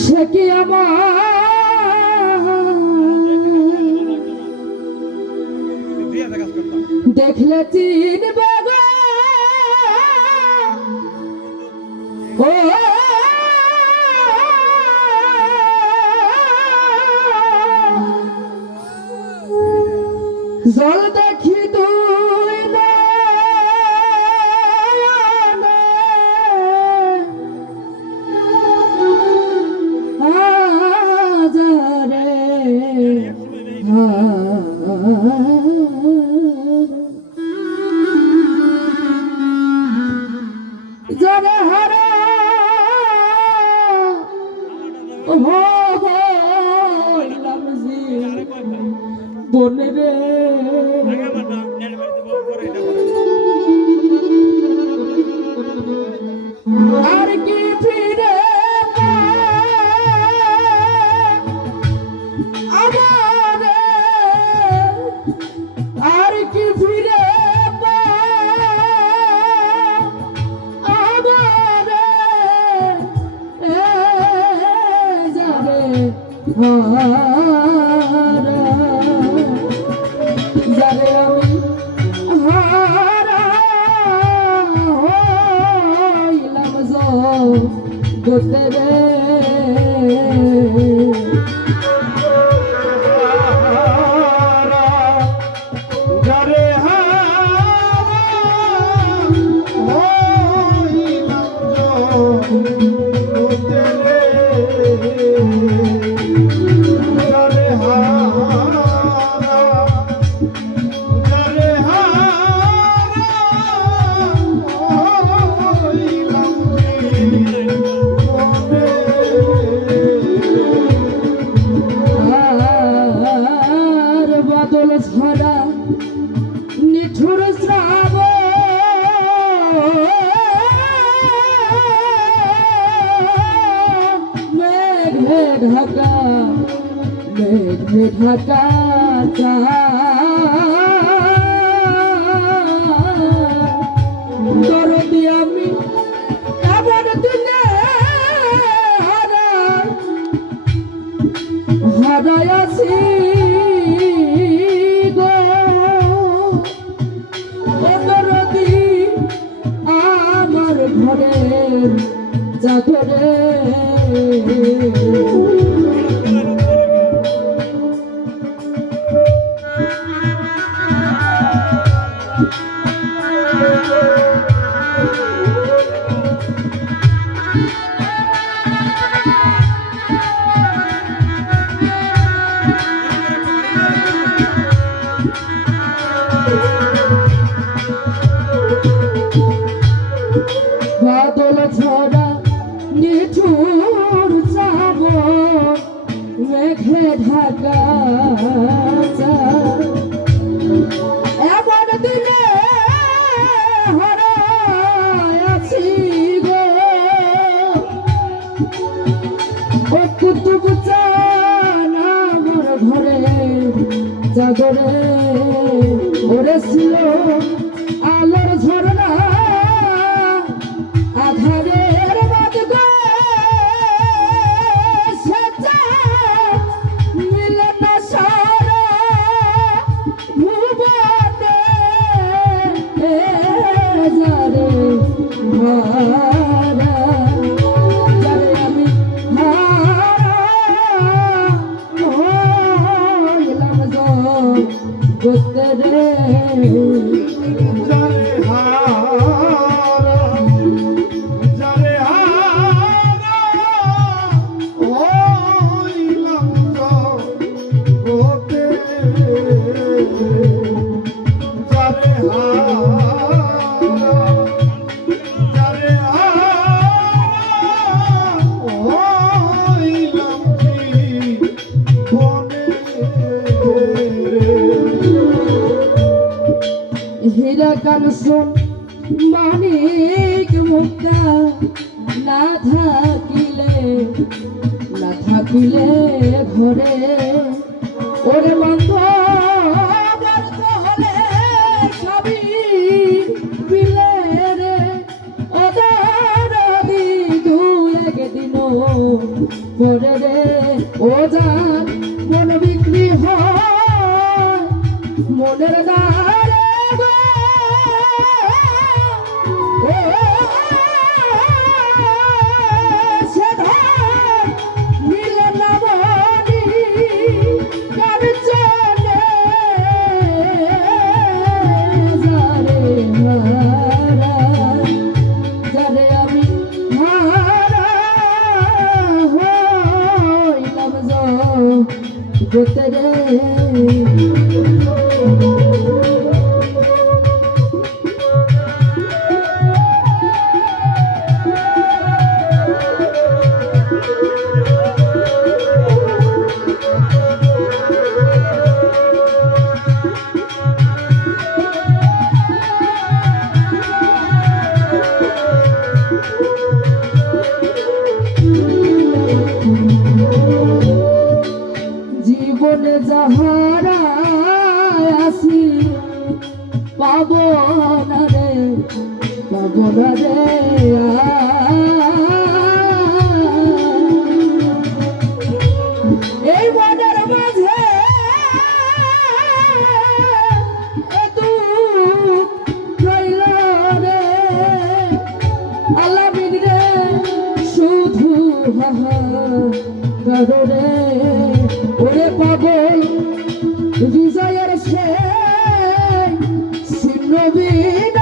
সে কি দেখলে চিনবে ও। বনে রে। যারে আমি হইলাম জগতে রে ঢাকা মেঘে ঢাকা দরদি আমি এমন দিনে হারাই গো। আমার ঘরের চাদরে বাদল ছড়া নিঠুর ঢাকা এমন দিনে হারায়াছি গো। ও কুতুব আমার ঘরে চাদরে ওরে ছিল গান শোন মানিক মুক্তা। না থাকিলে না থাকিলে ঘরে। ওরে মান্দ পরে রে। ও যা ভেতরে thank mm -hmm. you জীবনে যাহারায় আসি, পাব না রে পাব না রে এই মনের শুধু হাহা করো। রে ওরে পাগল বিজয়ের সে সিন্নবীন